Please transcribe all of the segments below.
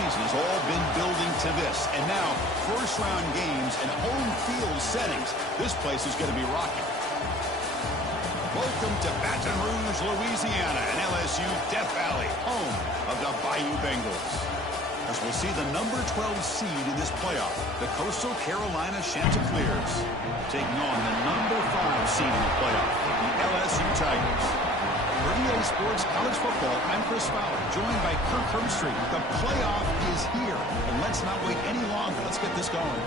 season has all been building to this. And now, first-round games and home field settings. This place is going to be rocking. Welcome to Baton Rouge, Louisiana, and LSU Death Valley, home of the Bayou Bengals. As we'll see the number 12 seed in this playoff, the Coastal Carolina Chanticleers, taking on the number 5 seed in the playoff, the LSU Tigers. For EA Sports College Football, I'm Chris Fowler, joined by Kirk Herbstreit. The playoff is here, and let's not wait any longer. Let's get this going.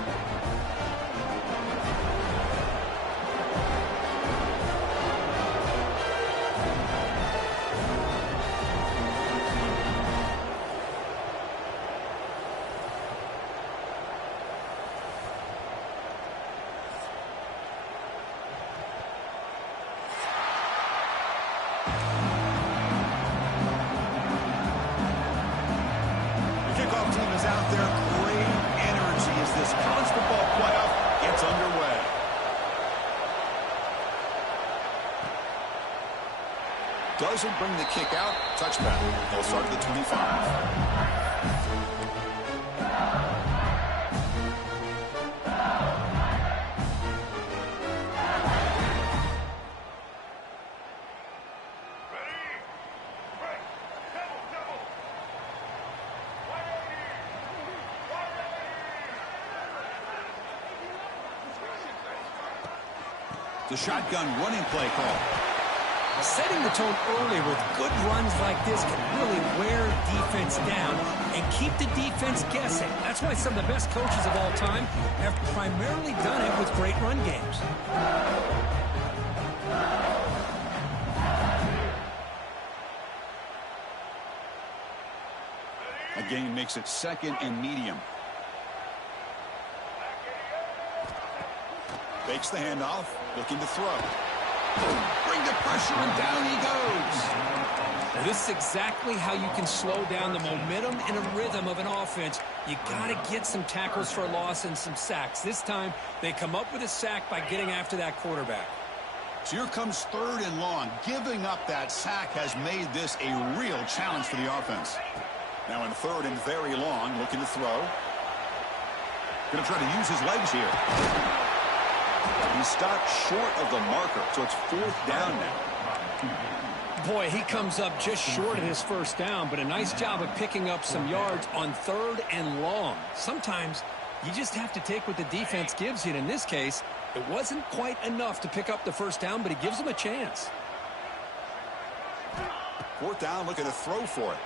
Out there, great energy as this college football playoff gets underway. Doesn't bring the kick out. Touchback. They'll start at the 25. The shotgun running play call. Setting the tone early with good runs like this can really wear defense down and keep the defense guessing. That's why some of the best coaches of all time have primarily done it with great run games. A gain makes it 2nd and medium. Fakes the handoff, looking to throw. Bring the pressure, and down he goes. Now, this is exactly how you can slow down the momentum and a rhythm of an offense. You got to get some tackles for a loss and some sacks. This time, they come up with a sack by getting after that quarterback. So here comes 3rd and long. Giving up that sack has made this a real challenge for the offense. Now in 3rd and very long, looking to throw. Going to try to use his legs here. He stopped short of the marker, so it's 4th down now. Boy, he comes up just short of his 1st down, but a nice job of picking up some yards on 3rd and long. Sometimes you just have to take what the defense gives you, and in this case, it wasn't quite enough to pick up the 1st down, but it gives him a chance. 4th down, looking to throw for it.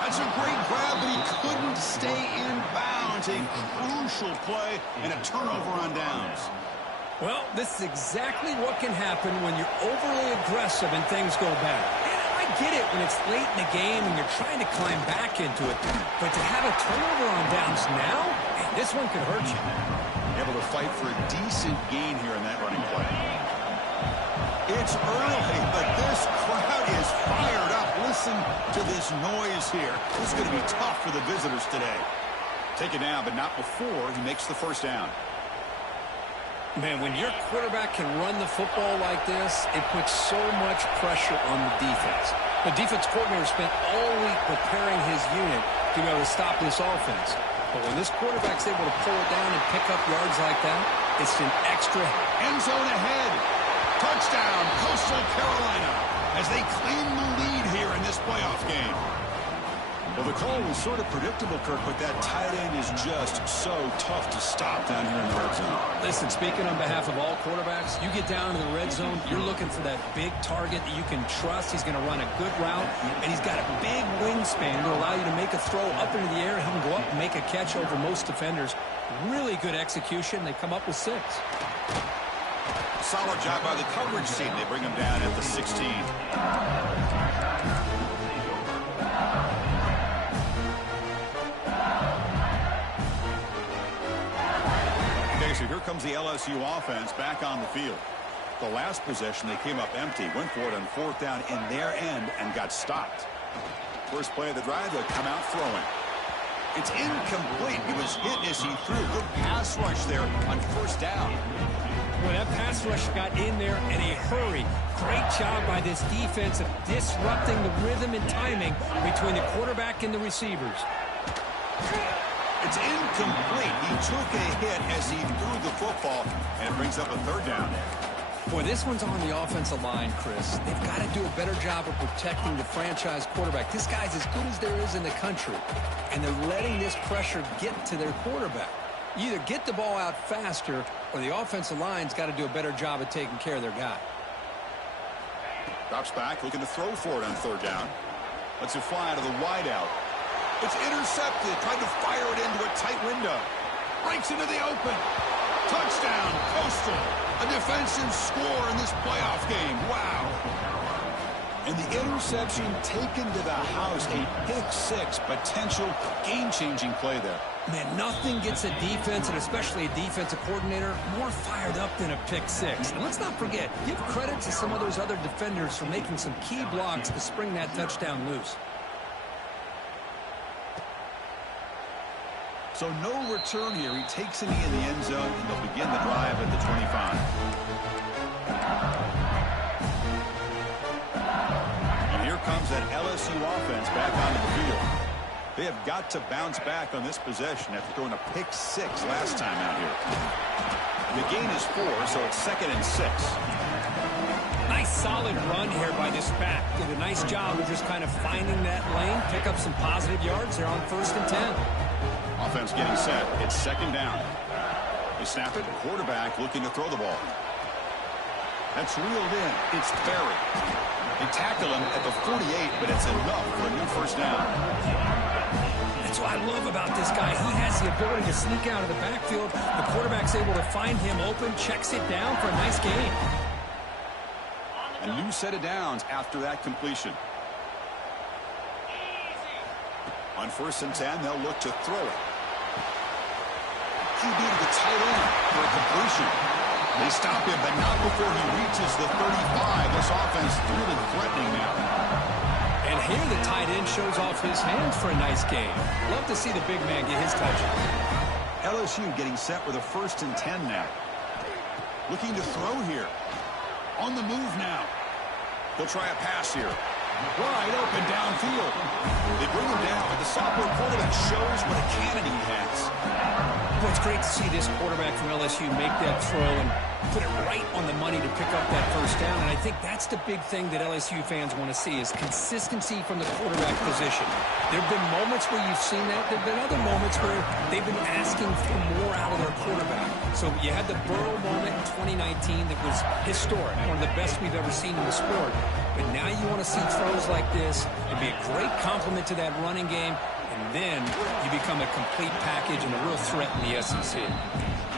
That's a great grab, but he couldn't stay in bounds. A crucial play and a turnover on downs. Well, this is exactly what can happen when you're overly aggressive and things go bad. And I get it when it's late in the game and you're trying to climb back into it. But to have a turnover on downs now, man, this one could hurt you. Able to fight for a decent gain here in that running play. It's early, but this crowd is fired up. Listen to this noise here. This is going to be tough for the visitors today. Take it down, but not before he makes the 1st down. Man, when your quarterback can run the football like this, it puts so much pressure on the defense. The defense coordinator spent all week preparing his unit to be able to stop this offense. But when this quarterback's able to pull it down and pick up yards like that, it's an extra. End zone ahead. Touchdown, Coastal Carolina, as they claim the lead here in this playoff game. Well, the call was sort of predictable, Kirk, but that tight end is just so tough to stop down here in the red zone. Listen, speaking on behalf of all quarterbacks, you get down in the red zone, you're looking for that big target that you can trust. He's going to run a good route, and he's got a big wingspan to allow you to make a throw up into the air. He can go up and make a catch over most defenders. Really good execution. They come up with 6. Solid job by the coverage team. They bring him down at the 16. Okay, so here comes the LSU offense back on the field. The last possession, they came up empty, went for it on 4th down in their end and got stopped. First play of the drive, they'll come out throwing. It's incomplete. He was hit as he threw. Good pass rush there on first down. Well, that pass rush got in there in a hurry. Great job by this defense of disrupting the rhythm and timing between the quarterback and the receivers. It's incomplete. He took a hit as he threw the football, and it brings up a third down. Boy, this one's on the offensive line, Chris. They've got to do a better job of protecting the franchise quarterback. This guy's as good as there is in the country, and they're letting this pressure get to their quarterback. You either get the ball out faster, or the offensive line's got to do a better job of taking care of their guy. Drops back, looking to throw for it on third down. Lets it fly out of the wideout. It's intercepted. Tried to fire it into a tight window. Breaks into the open. Touchdown, Coastal. A defensive score in this playoff game. Wow. And the interception taken to the house. A pick-6 potential game-changing play there. Man, nothing gets a defense, and especially a defensive coordinator, more fired up than a pick-6. And let's not forget, give credit to some of those other defenders for making some key blocks to spring that touchdown loose. So no return here. He takes a knee in the end zone, and they'll begin the drive at the 25. And here comes that LSU offense back onto the field. They have got to bounce back on this possession after throwing a pick-6 last time out here. The gain is 4, so it's 2nd and 6. Nice solid run here by this back. Did a nice job of just kind of finding that lane, pick up some positive yards there on 1st and 10. Offense getting set. It's 2nd down. They snap it. Quarterback looking to throw the ball. That's reeled in. It's Berry. They tackle him at the 48, but it's enough for a new 1st down. That's what I love about this guy. He has the ability to sneak out of the backfield. The quarterback's able to find him open, checks it down for a nice gain. A new set of downs after that completion. On 1st and 10, they'll look to throw it. QB to the tight end for a completion. They stop him, but not before he reaches the 35. This offense really threatening now. And here the tight end shows off his hands for a nice game. Love to see the big man get his touches. LSU getting set with a 1st and 10 now. Looking to throw here. On the move now. They'll try a pass here. Wide open downfield. They bring him down, but the sophomore quarterback shows what a cannon he has. Well, it's great to see this quarterback from LSU make that throw and put it right on the money to pick up that 1st down. And I think that's the big thing that LSU fans want to see is consistency from the quarterback position. There have been moments where you've seen that. There have been other moments where they've been asking for more out of their quarterback. So you had the Burrow moment in 2019 that was historic, one of the best we've ever seen in the sport. But now you want to see throws like this. It'd be a great compliment to that running game. And then you become a complete package and a real threat in the SEC.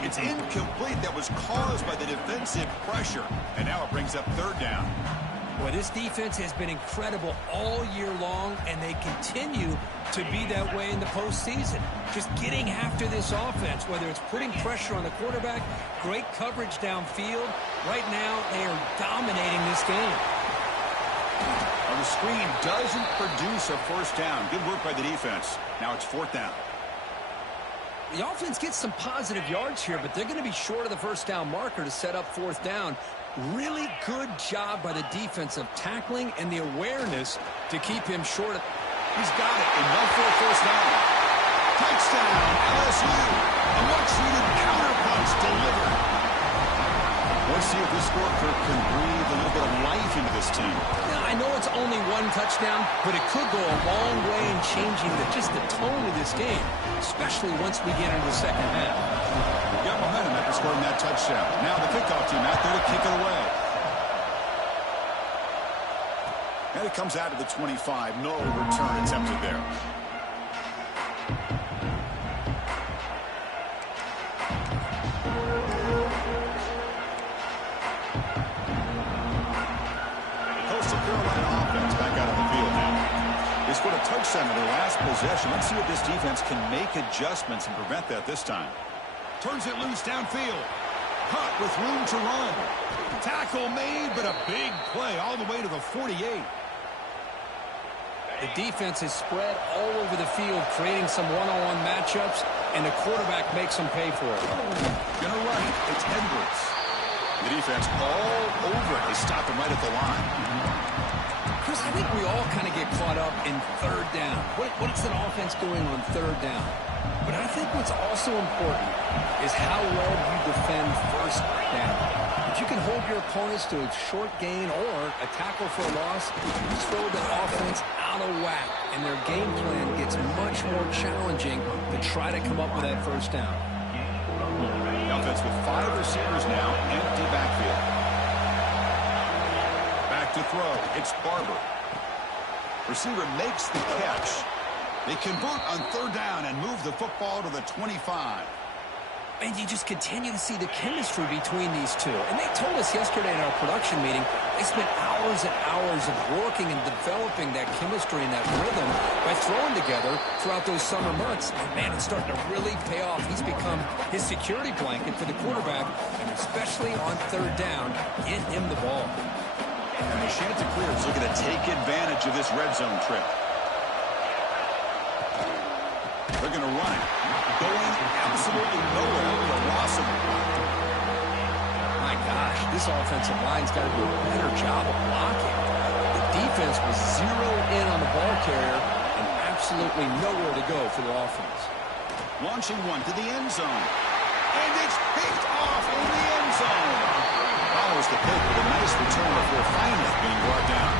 It's incomplete. That was caused by the defensive pressure. And now it brings up 3rd down. Boy, this defense has been incredible all year long, and they continue to be that way in the postseason. Just getting after this offense, whether it's putting pressure on the quarterback, great coverage downfield. Right now, they are dominating this game. On the screen doesn't produce a 1st down. Good work by the defense. Now it's 4th down. The offense gets some positive yards here, but they're going to be short of the 1st down marker to set up 4th down. Really good job by the defense of tackling and the awareness to keep him short. He's got it. Enough for a 1st down. Touchdown, LSU. A much-needed counterpunch delivered. Let's see if this scorecard can breathe a little bit of life into this team. Now, I know it's only 1 touchdown, but it could go a long way in changing just the tone of this game, especially once we get into the 2nd half. Got momentum after scoring that touchdown. Now the kickoff team out there to kick it away. And it comes out to the 25. No return attempted there. They scored a touchdown in their last possession. Let's see if this defense can make adjustments and prevent that this time. Turns it loose downfield. Caught with room to run. Tackle made, but a big play all the way to the 48. The defense is spread all over the field, creating some one-on-one matchups, and the quarterback makes them pay for it. Gonna run it. It's Edwards. The defense all over it. They stop him right at the line. Chris, I think we all kind of get caught up in third down. What's that offense doing on third down? But I think what's also important is how well you defend first down. If you can hold your opponents to a short gain or a tackle for a loss, you throw the offense out of whack, and their game plan gets much more challenging to try to come up with that first down. The offense with 5 receivers now, empty backfield. Back to throw. It's Barber. Receiver makes the catch. They convert on third down and move the football to the 25. And you just continue to see the chemistry between these two. And they told us yesterday in our production meeting, they spent hours and hours of working and developing that chemistry and that rhythm by throwing together throughout those summer months. And, man, it's starting to really pay off. He's become his security blanket for the quarterback, and especially on third down, get him the ball. And the Chanticleers looking to take advantage of this red zone trip. They're going to run it. Going absolutely nowhere with a loss of it. My gosh, this offensive line's got to do a better job of blocking. The defense was zeroed in on the ball carrier and absolutely nowhere to go for the offense. Launching one to the end zone. And it's picked off in the end zone. Follows the pick with a nice return before finally being brought down.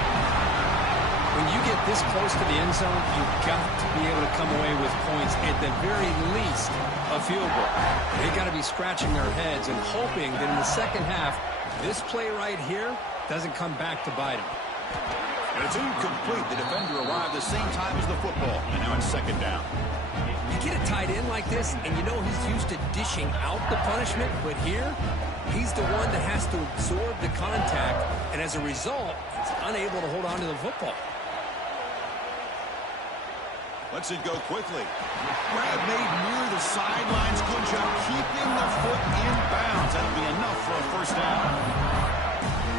When you get this close to the end zone, you've got to be able to come away with points, at the very least, a field goal. They've got to be scratching their heads and hoping that in the second half, this play right here doesn't come back to bite them. And it's incomplete. The defender arrived the same time as the football. And now it's second down. You get a tight end like this, and you know he's used to dishing out the punishment, but here, he's the one that has to absorb the contact, and as a result, he's unable to hold on to the football. Lets it go quickly. Grab made near the sidelines. Good job keeping the foot in bounds. That'll be enough for a first down.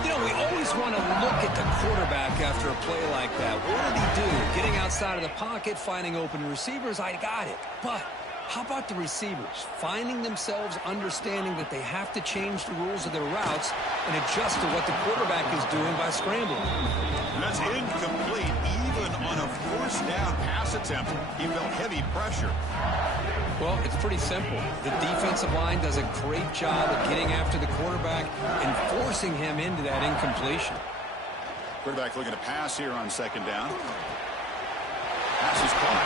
You know, we always want to look at the quarterback after a play like that. What did he do? Getting outside of the pocket, finding open receivers, I got it. But how about the receivers? Finding themselves understanding that they have to change the rules of their routes and adjust to what the quarterback is doing by scrambling. That's incomplete. Even on a first down pass attempt, he felt heavy pressure. Well, it's pretty simple. The defensive line does a great job of getting after the quarterback and forcing him into that incompletion. Quarterback looking to pass here on second down. Pass is caught.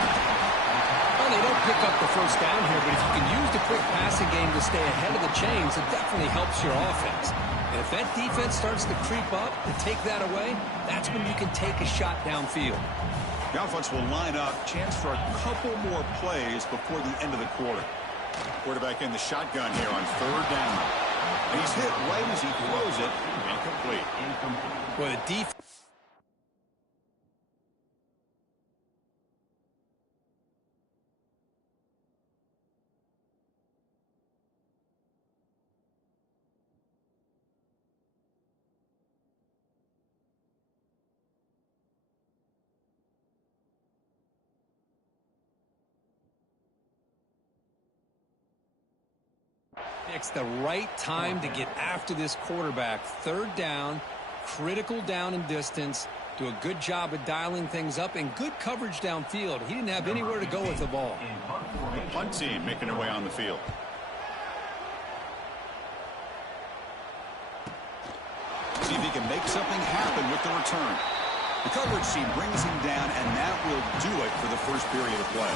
Well, they don't pick up the first down here, but if you can use the quick passing game to stay ahead of the chains, it definitely helps your offense. And if that defense starts to creep up and take that away, that's when you can take a shot downfield. The offense will line up. Chance for a couple more plays before the end of the quarter. Quarterback in the shotgun here on third down. And he's hit right as he throws it. Incomplete. Well, the defense. It's the right time to get after this quarterback. Third down, critical down and distance. Do a good job of dialing things up and good coverage downfield. He didn't have anywhere to go with the ball. The punt team making their way on the field. See if he can make something happen with the return. The coverage team brings him down, and that will do it for the first period of play.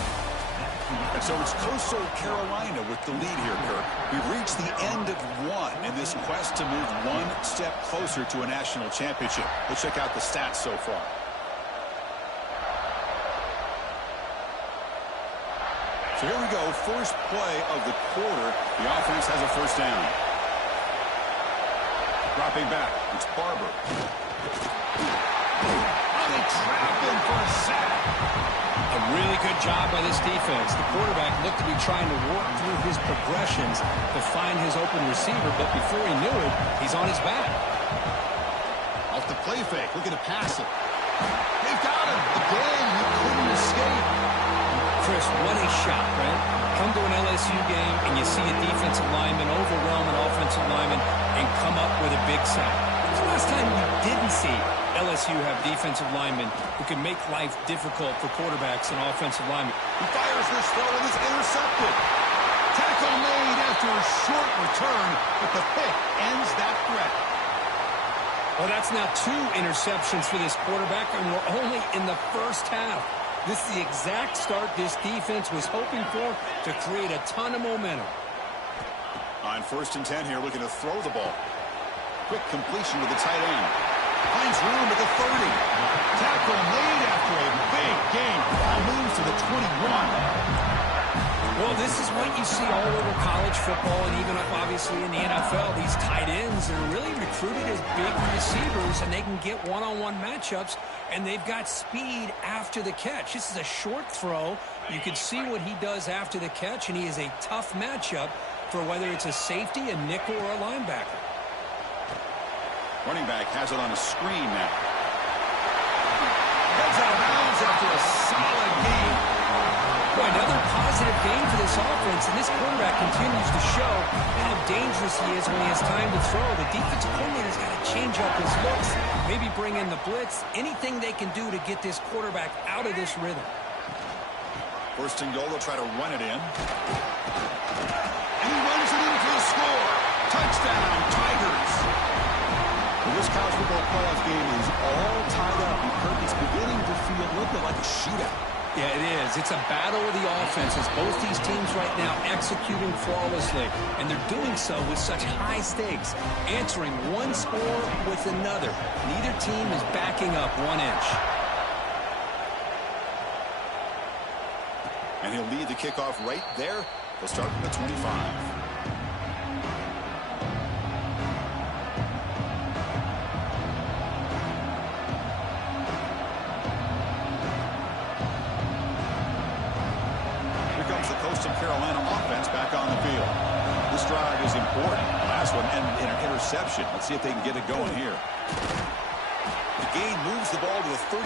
And so it's Coastal Carolina with the lead here, Kirk. We've reached the end of one in this quest to move one step closer to a national championship. Let's check out the stats so far. So here we go, first play of the quarter. The offense has a first down. Dropping back, it's Barber. Oh, they trap him for a sack. A really good job by this defense. The quarterback looked to be trying to work through his progressions to find his open receiver, but before he knew it, he's on his back. Off the play fake, looking to pass it. They've got him. Again, he couldn't escape. Chris, what a shot, right? Come to an LSU game and you see a defensive lineman overwhelm an offensive lineman and come up with a big sack. It's the last time you didn't see LSU have defensive linemen who can make life difficult for quarterbacks and offensive linemen. He fires this throw and it's intercepted. Tackle made after a short return, but the pick ends that threat. Well, that's now 2 interceptions for this quarterback, and we're only in the first half. This is the exact start this defense was hoping for to create a ton of momentum. On 1st and 10 here, looking to throw the ball. Quick completion to the tight end. Finds room at the 30. Tackle made after a big gain. Ball moves to the 21. Well, this is what you see all over college football and even up, obviously, in the NFL. These tight ends are really recruited as big receivers, and they can get one-on-one matchups, and they've got speed after the catch. This is a short throw. You can see what he does after the catch, and he is a tough matchup for whether it's a safety, a nickel, or a linebacker. Running back has it on a screen now. Goes out of bounds after a solid game. Boy, another positive game for this offense, and this quarterback continues to show how dangerous he is when he has time to throw. The defensive coordinator's got to change up his looks, maybe bring in the blitz, anything they can do to get this quarterback out of this rhythm. 1st and goal, they'll try to run it in. And he runs it in for the score. Touchdown, Tigers. Well, this college football playoff game is all tied up. It's beginning to feel a little bit like a shootout. Yeah, it is. It's a battle of the offenses. Both these teams right now executing flawlessly, and they're doing so with such high stakes, answering one score with another. Neither team is backing up 1 inch. And he'll lead the kickoff right there. They'll start from the 25. Carolina offense back on the field. This drive is important. Last one ended in an interception. Let's see if they can get it going here. The gain moves the ball to the 34.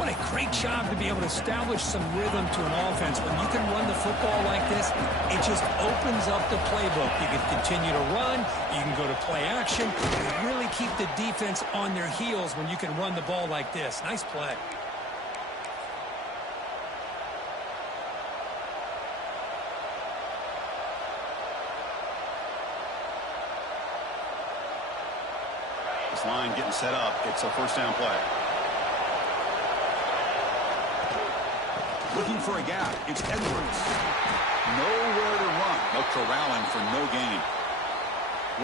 What a great job to be able to establish some rhythm to an offense. When you can run the football like this, it just opens up the playbook. You can continue to run. You can go to play action. You really keep the defense on their heels when you can run the ball like this. Nice play. Line getting set up. It's a 1st down play. Looking for a gap. It's Edwards. Nowhere to run. No corralling for no gain.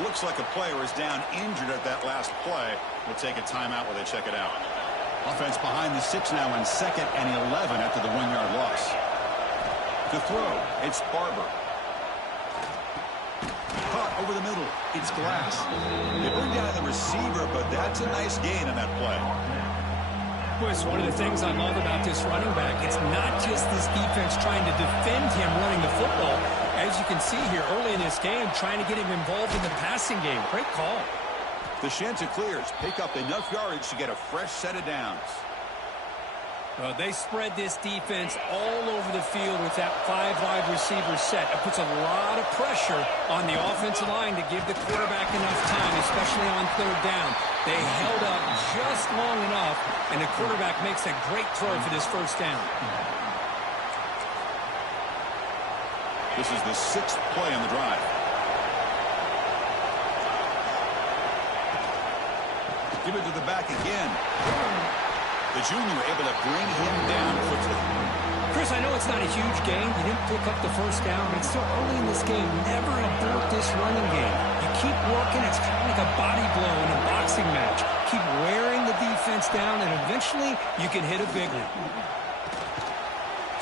Looks like a player is down injured at that last play. We'll take a timeout while they check it out. Offense behind the 6 now in 2nd and 11 after the 1-yard loss. To throw, it's Barber. Over the middle, it's Glass. They bring down the receiver, but that's a nice gain on that play. Boy, it's one of the things I love about this running back. It's not just this defense trying to defend him running the football. As you can see here early in this game, trying to get him involved in the passing game. Great call. The Chanticleers pick up enough yardage to get a fresh set of downs. They spread this defense all over the field with that 5 wide receiver set. It puts a lot of pressure on the offensive line to give the quarterback enough time, especially on 3rd down. They held up just long enough, and the quarterback makes a great throw for this 1st down. This is the 6th play on the drive. Give it to the back again. The junior able to bring him down quickly. Chris, I know it's not a huge game. You didn't pick up the 1st down, but it's still early in this game. Never abort this running game. You keep working. It's kind of like a body blow in a boxing match. Keep wearing the defense down, and eventually you can hit a big one.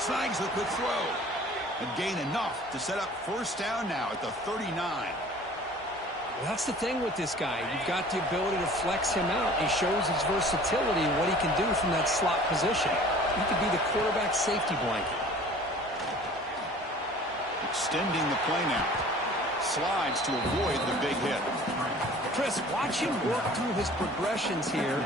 Snags the quick throw. And gain enough to set up 1st down now at the 39. Well, that's the thing with this guy. You've got the ability to flex him out. He shows his versatility and what he can do from that slot position. He could be the quarterback safety blanket. Extending the play now. Slides to avoid the big hit. Chris, watch him work through his progressions here.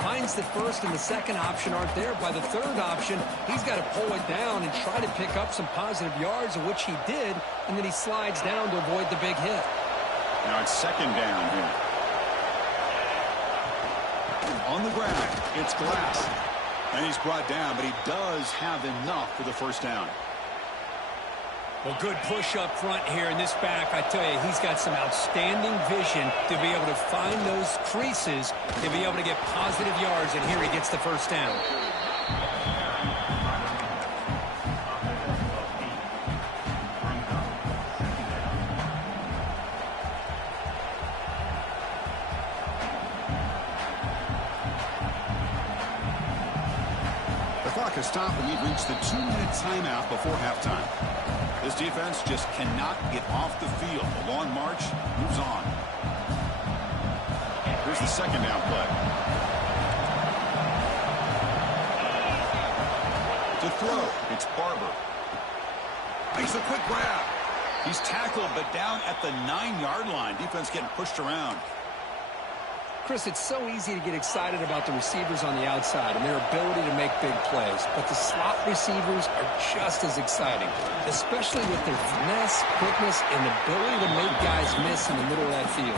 Finds the first and the second option aren't there. By the third option, he's got to pull it down and try to pick up some positive yards, of which he did, and then he slides down to avoid the big hit. Now it's second down here. On the ground, it's Glass. And he's brought down, but he does have enough for the first down. Well, good push up front here in this back. I tell you, he's got some outstanding vision to be able to find those creases, to be able to get positive yards, and here he gets the first down. The clock has stopped, and we've reached the 2-minute timeout before halftime. This defense just cannot get off the field. The long march moves on. Here's the second down play. To throw, it's Barber. Makes a quick grab. He's tackled, but down at the 9-yard line. Defense getting pushed around. Chris, it's so easy to get excited about the receivers on the outside and their ability to make big plays, but the slot receivers are just as exciting, especially with their finesse, quickness, and ability to make guys miss in the middle of that field.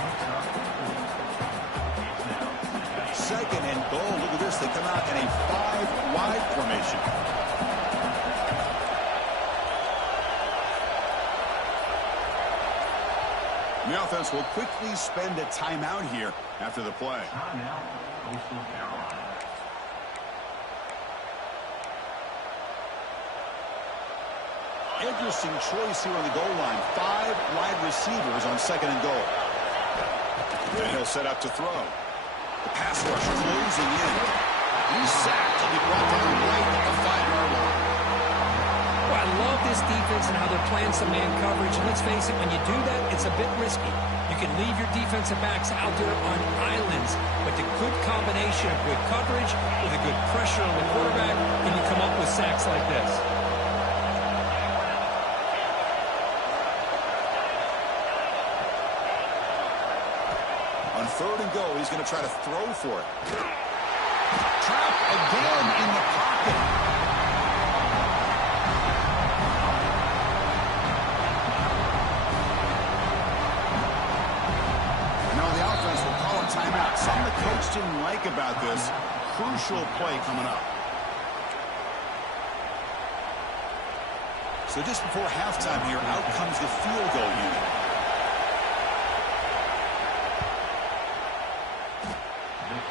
Second and goal. Look at this. They come out in a 5-wide formation. The offense will quickly spend a timeout here after the play. Interesting choice here on the goal line. 5 wide receivers on second and goal. And he'll set up to throw. The pass rush closing in. He's sacked. He'll be brought down right at the 5-yard line. Well, I love this defense and how they're playing some man coverage. And let's face it, when you do that, it's a bit risky. You can leave your defensive backs out there on islands, but the good combination of good coverage with a good pressure on the quarterback, and you come up with sacks like this. On third and goal, he's going to try to throw for it. Trapped again in the pocket. Timeout. Something the coach didn't like about this. Crucial play coming up. So just before halftime here, out comes the field goal unit.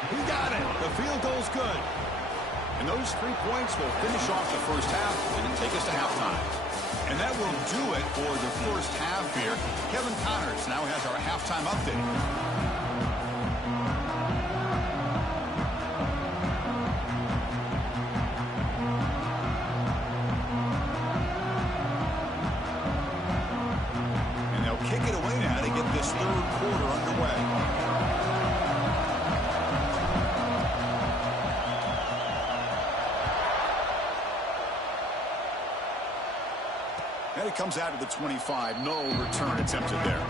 He got it. The field goal's good. And those 3 points will finish off the first half and then take us to halftime. And that will do it for the first half here. Kevin Connors now has our halftime update. Kick it away now to get this third quarter underway. And it comes out of the 25. No return attempted there.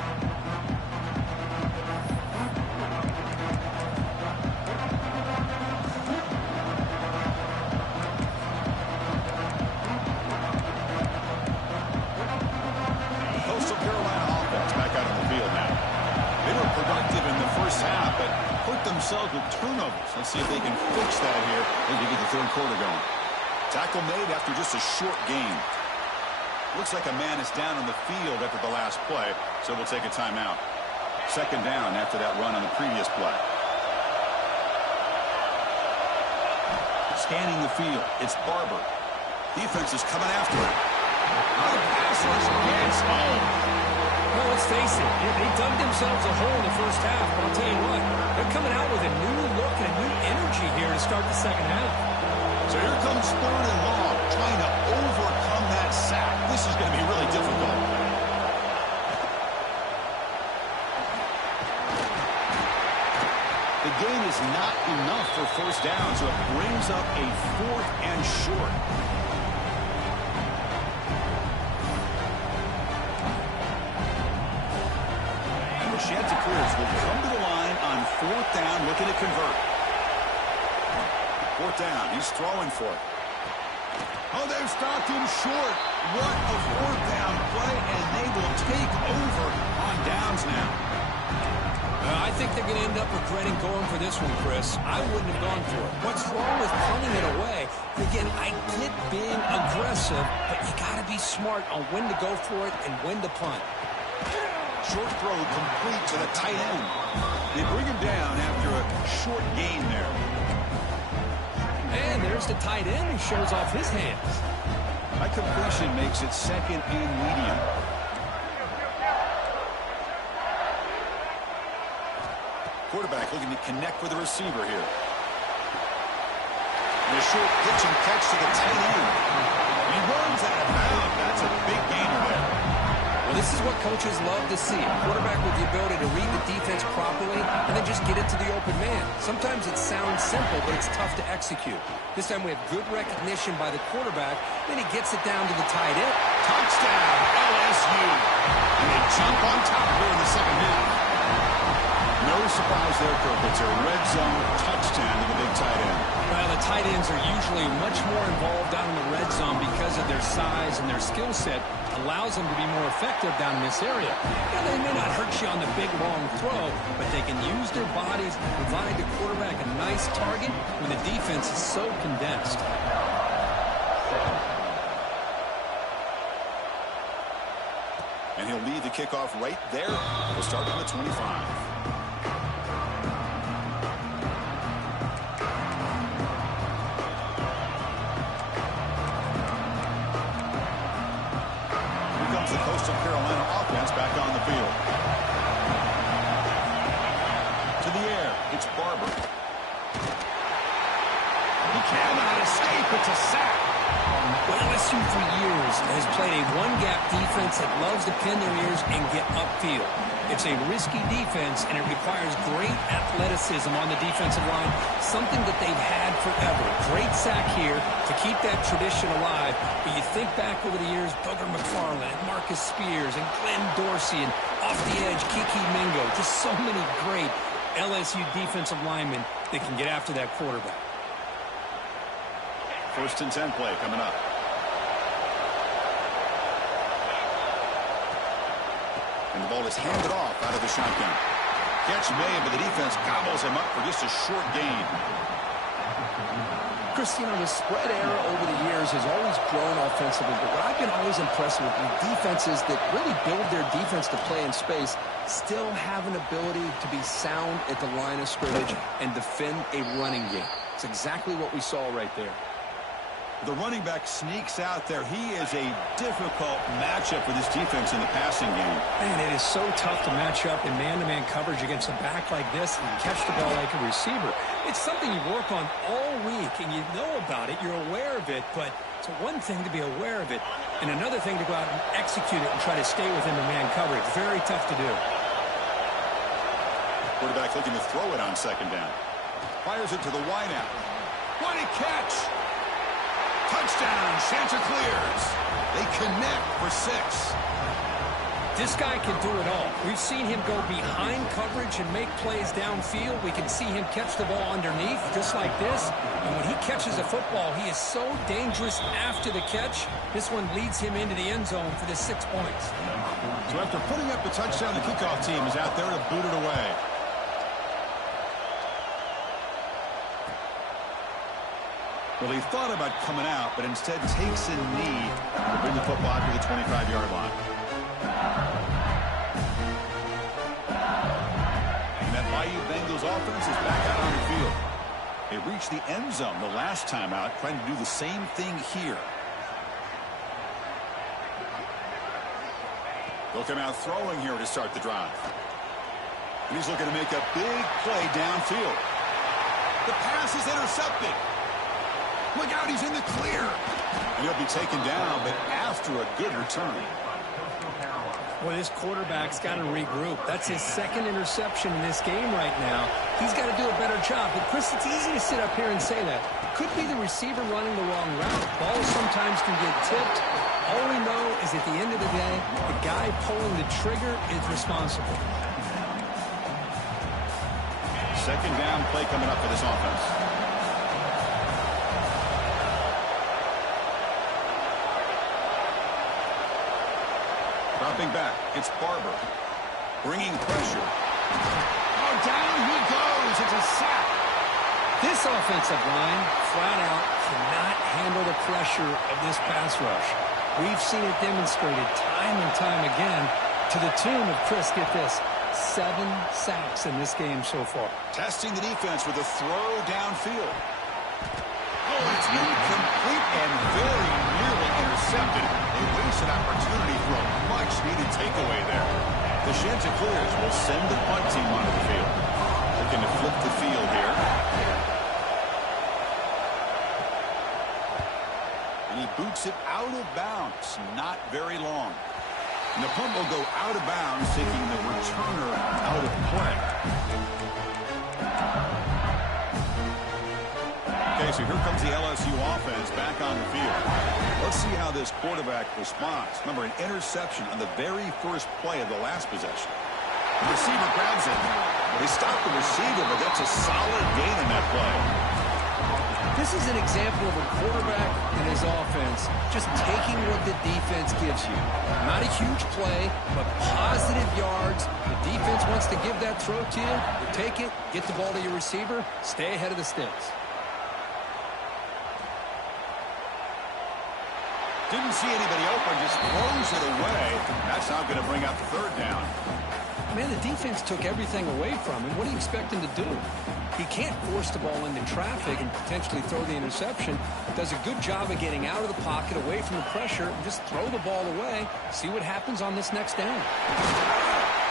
Themselves with turnovers. Let's see if they can fix that here as we get the third quarter going. Tackle made after just a short gain. Looks like a man is down on the field after the last play, so we'll take a timeout. Second down after that run on the previous play. Scanning the field, it's Barber. Defense is coming after him. Pass rush against home. Well, let's face it, they dug themselves a hole in the first half, but I'll tell you what, they're coming out with a new look and a new energy here to start the second half. So here comes third and long, trying to overcome that sack. This is going to be really difficult. The gain is not enough for first down, so it brings up a 4th and short. Clears will come to the line on 4th down, looking to convert. 4th down, he's throwing for it. Oh, they've stopped him short. What a 4th down play, and they will take over on downs now. I think they're going to end up regretting going for this one, Chris. I wouldn't have gone for it. What's wrong with punting it away? Again, I get being aggressive, but you got to be smart on when to go for it and when to punt. Short throw complete to the tight end. They bring him down after a short gain there. And there's the tight end who shows off his hands. That completion makes it 2nd and medium. Quarterback looking to connect with the receiver here. And a short pitch and catch to the tight end. And he runs out of bounds. That's a big gainer there. Well, this is what coaches love to see. A quarterback with the ability to read the defense properly and then just get it to the open man. Sometimes it sounds simple, but it's tough to execute. This time we have good recognition by the quarterback. Then he gets it down to the tight end. Touchdown, LSU. And they jump on top here in the second half. No surprise there, Kirk. It's a red zone touchdown to the big tight end. Well, the tight ends are usually much more involved down in the red zone because of their size and their skill set. Allows them to be more effective down in this area. Now, they may not hurt you on the big, long throw, but they can use their bodies to provide the quarterback a nice target when the defense is so condensed. And he'll lead the kickoff right there. We'll start on the 25. The Coastal Carolina offense back on the field. To the air, it's Barber. He cannot escape. It's a sack. Well, LSU for years has played a one-gap defense that loves to pin their ears and get upfield. It's a risky defense, and it requires great athleticism on the defensive line, something that they've had forever. Great sack here to keep that tradition alive. But you think back over the years, Booger McFarland, Marcus Spears, and Glenn Dorsey, and off the edge, Kiki Mingo. Just so many great LSU defensive linemen that can get after that quarterback. 1st and 10 play coming up. And the ball is handed off out of the shotgun. Catch made, but the defense gobbles him up for just a short gain. Chris, you know, the spread era over the years has always grown offensively, but what I've been always impressed with is defenses that really build their defense to play in space still have an ability to be sound at the line of scrimmage and defend a running game. It's exactly what we saw right there. The running back sneaks out there. He is a difficult matchup for this defense in the passing game. Man, it is so tough to match up in man-to-man coverage against a back like this and catch the ball like a receiver. It's something you work on all week, and you know about it. You're aware of it, but it's one thing to be aware of it, and another thing to go out and execute it and try to stay within the man coverage. Very tough to do. Quarterback looking to throw it on 2nd down. Fires it to the wideout. What a catch! Touchdown, Chanticleers. They connect for 6. This guy can do it all. We've seen him go behind coverage and make plays downfield. We can see him catch the ball underneath, just like this. And when he catches a football, he is so dangerous after the catch. This one leads him into the end zone for the 6 points. So after putting up the touchdown, the kickoff team is out there to boot it away. Well, he thought about coming out, but instead takes a knee to bring the football to the 25-yard line. And that Bayou Bengals offense is back out on the field. They reached the end zone the last time out, trying to do the same thing here. They'll come out throwing here to start the drive. And he's looking to make a big play downfield. The pass is intercepted. Look out, he's in the clear. And he'll be taken down, but after a good return. Well, this quarterback's got to regroup. That's his 2nd interception in this game right now. He's got to do a better job. But, Chris, it's easy to sit up here and say that. It could be the receiver running the wrong route. Balls sometimes can get tipped. All we know is at the end of the day, the guy pulling the trigger is responsible. second down play coming up for this offense. Dropping back, it's Barber. Bringing pressure. Oh, down he goes. It's a sack. This offensive line, flat out, cannot handle the pressure of this pass rush. We've seen it demonstrated time and time again to the tune of, Chris, get this, 7 sacks in this game so far. Testing the defense with a throw downfield. Oh, it's incomplete and very nearly intercepted. A wasted opportunity for a much-needed takeaway there. The Chanticleers will send the punt team onto the field. Looking to flip the field here. And he boots it out of bounds. Not very long. And the punt will go out of bounds, taking the returner out of play. Okay, so here comes the LSU offense back on the field. Let's see how this quarterback responds. Remember, an interception on the very first play of the last possession. The receiver grabs it. They stop the receiver, but that's a solid gain in that play. This is an example of a quarterback and his offense just taking what the defense gives you. Not a huge play, but positive yards. The defense wants to give that throw to you. You take it, get the ball to your receiver, stay ahead of the sticks. Didn't see anybody open, just throws it away. That's not going to bring out the third down. Man, the defense took everything away from him. What do you expect him to do? He can't force the ball into traffic and potentially throw the interception. Does a good job of getting out of the pocket, away from the pressure, and just throw the ball away. See what happens on this next down.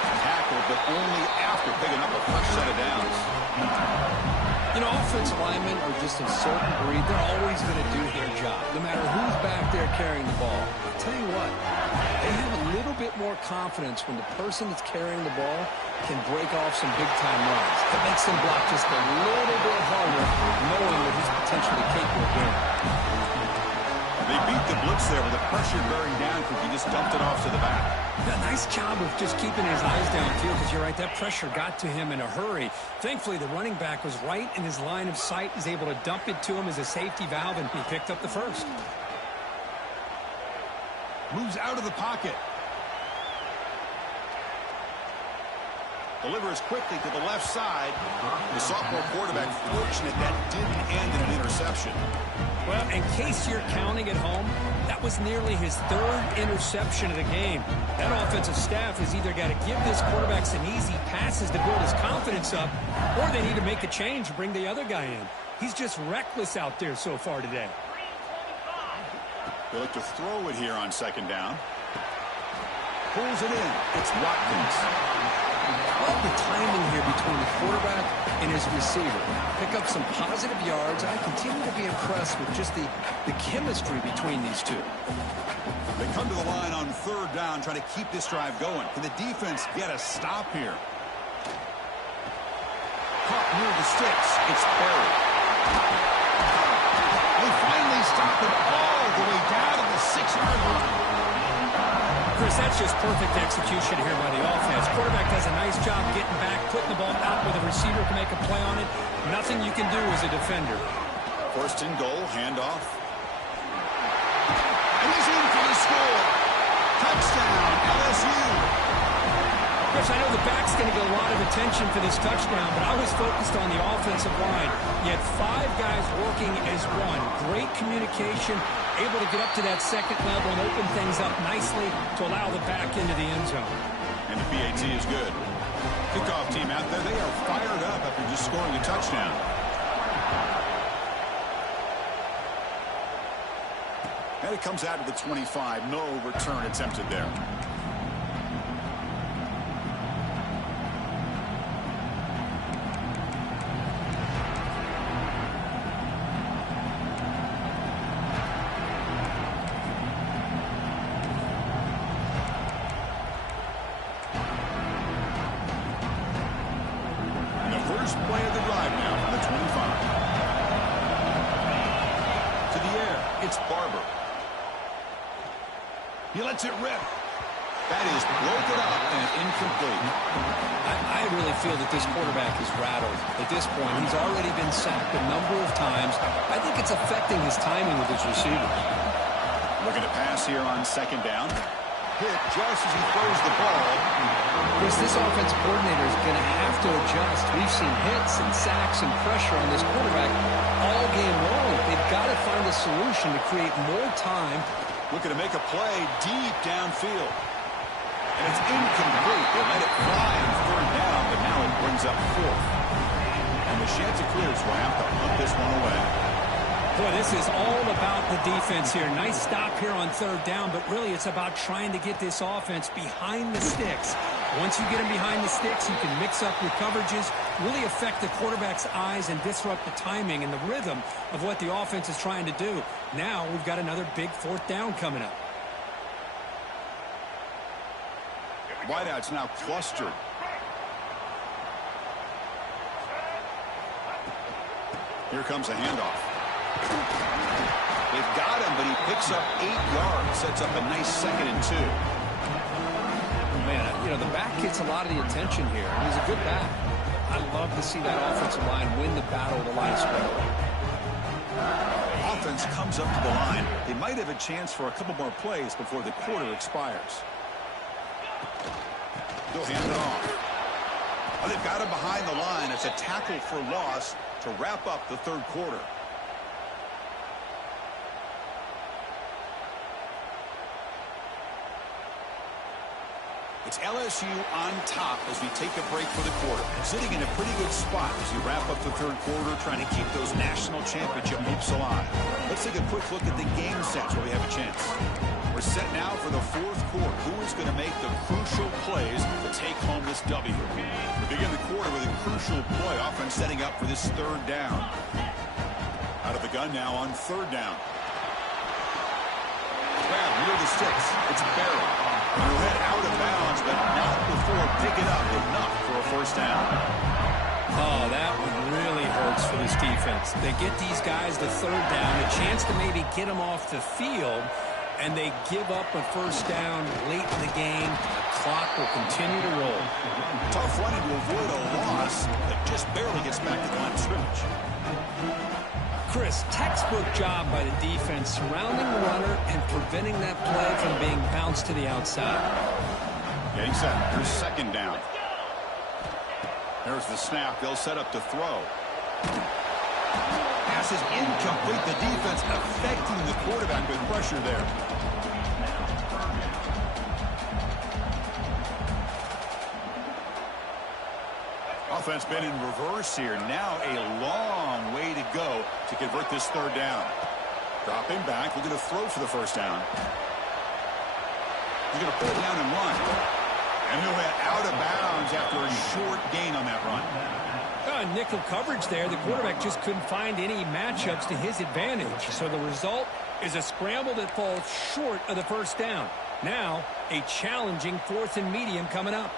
Tackle, but only after picking up a fresh set of downs. You know, offensive linemen are just a certain breed. They're always going to do their job, no matter who's back there carrying the ball. I'll tell you what, they have a little bit more confidence when the person that's carrying the ball can break off some big-time runs. It makes them block just a little bit harder, knowing that he's potentially capable of doing it. They beat the blitz there with the pressure bearing down because he just dumped it off to the back. Yeah, nice job of just keeping his eyes downfield because you're right, that pressure got to him in a hurry. Thankfully, the running back was right in his line of sight. He's able to dump it to him as a safety valve, and he picked up the first. Moves out of the pocket. Delivers quickly to the left side. The sophomore quarterback fortunate that didn't end in an interception. Well, in case you're counting at home, that was nearly his 3rd interception of the game. That offensive staff has either got to give this quarterback some easy passes to build his confidence up, or they need to make a change and bring the other guy in. He's just reckless out there so far today. They look to throw it here on second down. Pulls it in. It's Watkins. Love the timing here between the quarterback and his receiver. Pick up some positive yards. I continue to be impressed with just the chemistry between these two. They come to the line on third down, trying to keep this drive going. Can the defense get a stop here? Caught near the sticks. It's Perry. They finally stop it all the way down to the 6-yard line. Chris, that's just perfect execution here by the offense. Quarterback does a nice job getting back, putting the ball out where the receiver can make a play on it. Nothing you can do as a defender. First and goal, handoff. And he's in for the score. Touchdown, LSU. Chris, I know the back's going to get a lot of attention for this touchdown, but I was focused on the offensive line. You had 5 guys working as one. Great communication, able to get up to that second level and open things up nicely to allow the back into the end zone. And the PAT is good. Kickoff team out there, they are fired up after just scoring a touchdown. And it comes out to the 25. No return attempted there. Play of the drive now from the 25. To the air, it's Barber. He lets it rip. That is broken up and incomplete. I really feel that this quarterback is rattled. At this point, he's already been sacked a number of times. I think it's affecting his timing with his receivers. Looking to pass here on second down. Hit just as he throws the ball. Chris, this offense coordinator is going to have to adjust. We've seen hits and sacks and pressure on this quarterback all game long. They've got to find a solution to create more time. Looking to make a play deep downfield. And it's incomplete. They let it fly on third down, but now it brings up fourth. And the Chanticleers will have to punt this one away. Boy, this is all about the defense here. Nice stop here on third down, but really it's about trying to get this offense behind the sticks. Once you get them behind the sticks, you can mix up your coverages, really affect the quarterback's eyes and disrupt the timing and the rhythm of what the offense is trying to do. Now we've got another big fourth down coming up. Wideouts now clustered. Here comes a handoff. They've got him, but he picks up 8 yards, sets up a nice 2nd and 2. Man, you know, the back gets a lot of the attention here. He's a good back. I love to see that offensive line win the battle of the line of scrimmage. Offense comes up to the line. They might have a chance for a couple more plays before the quarter expires. They'll hand it off. Oh, they've got him behind the line. It's a tackle for loss to wrap up the third quarter. It's LSU on top as we take a break for the quarter. Sitting in a pretty good spot as we wrap up the third quarter, trying to keep those national championship hopes alive. Let's take a quick look at the game sets where we have a chance. We're set now for the fourth quarter. Who is going to make the crucial plays to take home this W? We begin the quarter with a crucial play. Offense setting up for this third down. Out of the gun now on third down. Grab near the sticks. It's Barrett. Head out of bounds, but not before picking up enough for a first down. Oh, that one really hurts for this defense. They get these guys the third down, a chance to maybe get them off the field, and they give up a first down late in the game. The clock will continue to roll. Tough running to avoid a loss that just barely gets back to the line of scrimmage. Chris, textbook job by the defense surrounding the runner and preventing that play from being bounced to the outside. Getting set. Here's second down. There's the snap. They'll set up to throw. Pass is incomplete. The defense affecting the quarterback with pressure there. Offense been in reverse here. Now a long way to go to convert this third down. Dropping back, looking to throw for the first down. He's going to pull down and run. And he'll head out of bounds after a short gain on that run. Nickel coverage there. The quarterback just couldn't find any matchups to his advantage. So the result is a scramble that falls short of the first down. Now a challenging 4th and medium coming up.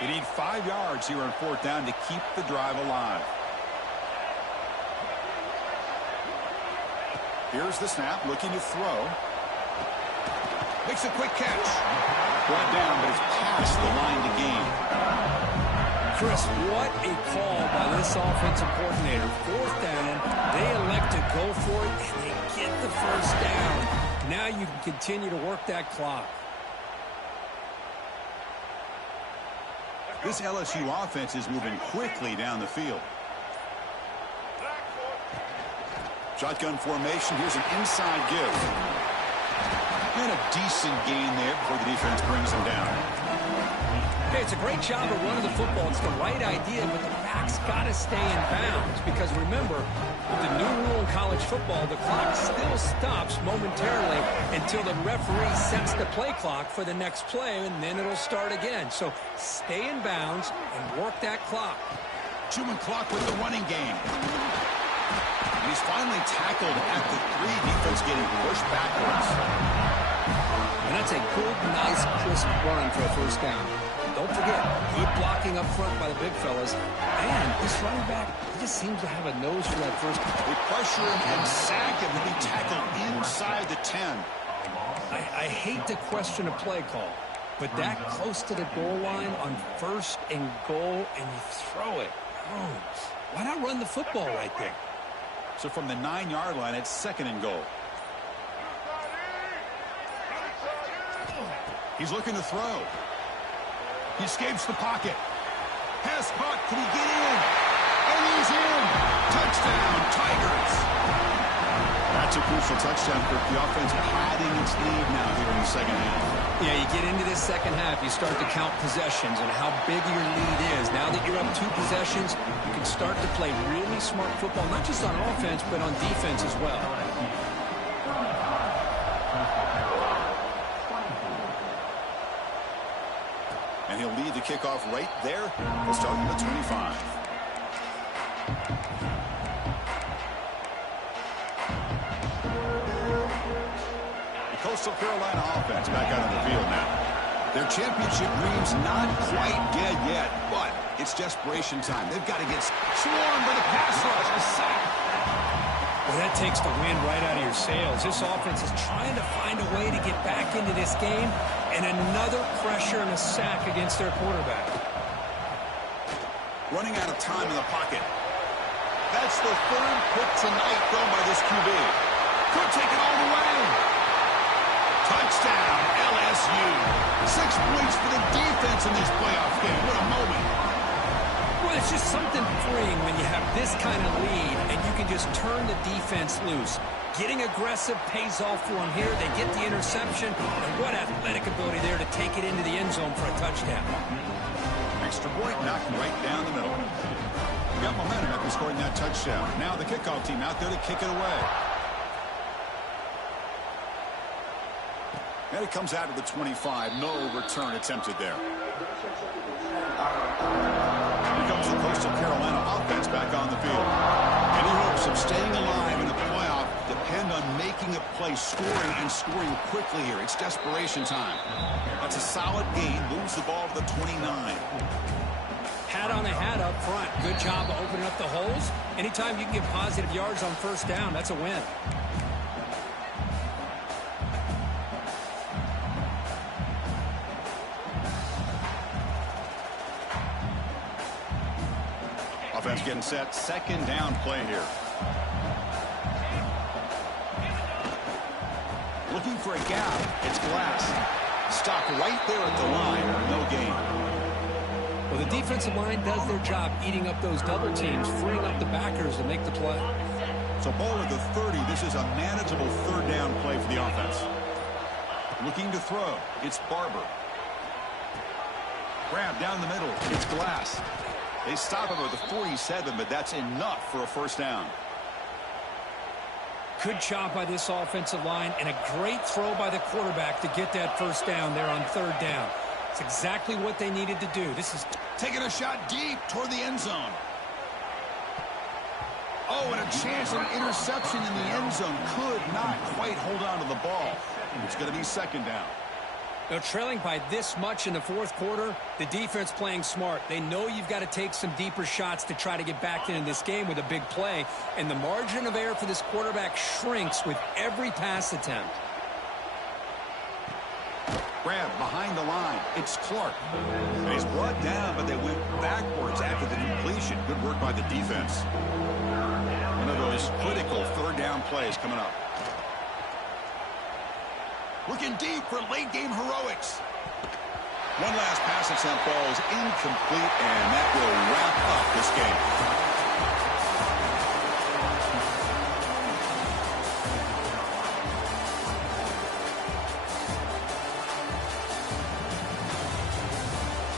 They need 5 yards here on fourth down to keep the drive alive. Here's the snap, looking to throw. Makes a quick catch. Brought down, but it's past the line to gain. Chris, what a call by this offensive coordinator. Fourth down, they elect to go for it, and they get the first down. Now you can continue to work that clock. This LSU offense is moving quickly down the field. Shotgun formation. Here's an inside give. And a decent gain there before the defense brings him down. Hey, it's a great job of running the football. It's the right idea, but the back's got to stay in bounds. Because remember, with the new rule in college football, the clock still stops momentarily until the referee sets the play clock for the next play, and then it'll start again. So stay in bounds and work that clock. 2-minute clock with the running game. And he's finally tackled at the 3. Defense getting pushed backwards. And that's a good, nice, crisp run for a first down. Don't forget, good blocking up front by the big fellas. And this running back, he just seems to have a nose for that first. They pressure him and sack him, and he tackled inside the 10. I hate to question a play call, but that close to the goal line on 1st and goal, and you throw it. Oh, why not run the football right there? So from the 9-yard line, it's 2nd and goal. He's looking to throw. He escapes the pocket. Pass caught. Can he get in? And he's in. Touchdown, Tigers. That's a crucial touchdown for the offense padding its lead now here in the second half. Yeah, you get into this second half, you start to count possessions and how big your lead is. Now that you're up 2 possessions, you can start to play really smart football, not just on offense, but on defense as well. And he'll lead the kickoff right there. He'll start at the 25. The Coastal Carolina offense back out on the field now. Their championship dream's not quite dead yet, but it's desperation time. They've got to get swarmed by the pass rush. A sack. Well, that takes the wind right out of your sails. This offense is trying to find a way to get back into this game, and another pressure and a sack against their quarterback. Running out of time in the pocket. That's the 3rd pick tonight thrown by this QB. Could take it all the way. Touchdown, LSU. 6 points for the defense in this playoff game. What a moment. Well, it's just something freeing when you have this kind of lead and you can just turn the defense loose. Getting aggressive pays off for them here. They get the interception, and what athletic ability there to take it into the end zone for a touchdown. Extra point knocked right down the middle. We got momentum after scoring that touchdown. Now the kickoff team out there to kick it away. And it comes out of the 25. No return attempted there. Here comes the Coastal Carolina offense back on the field. Any hopes of staying alive in the playoff depend on making a play, scoring, and scoring quickly here. It's desperation time. That's a solid gain. Moves the ball to the 29. Hat on a hat up front. Good job of opening up the holes. Anytime you can get positive yards on 1st down, that's a win. Offense getting set. 2nd down play here. Looking for a gap. It's Glass. Stopped right there at the line. No gain. Well, the defensive line does their job eating up those double teams, freeing up the backers to make the play. So ball at the 30. This is a manageable 3rd down play for the offense. Looking to throw. It's Barber. Grab down the middle. It's Glass. They stop him at the 47, but that's enough for a 1st down. Good job by this offensive line, and a great throw by the quarterback to get that 1st down there on 3rd down. It's exactly what they needed to do. This is taking a shot deep toward the end zone. Oh, and a chance at an interception in the end zone. Could not quite hold on to the ball. It's going to be 2nd down. Now, trailing by this much in the 4th quarter, the defense playing smart. They know you've got to take some deeper shots to try to get back into this game with a big play, and the margin of error for this quarterback shrinks with every pass attempt. Grab behind the line. It's Clark. And he's brought down, but they went backwards after the completion. Good work by the defense. One of those critical 3rd down plays coming up. Looking deep for late-game heroics. One last pass attempt, ball is incomplete, and that will wrap up this game.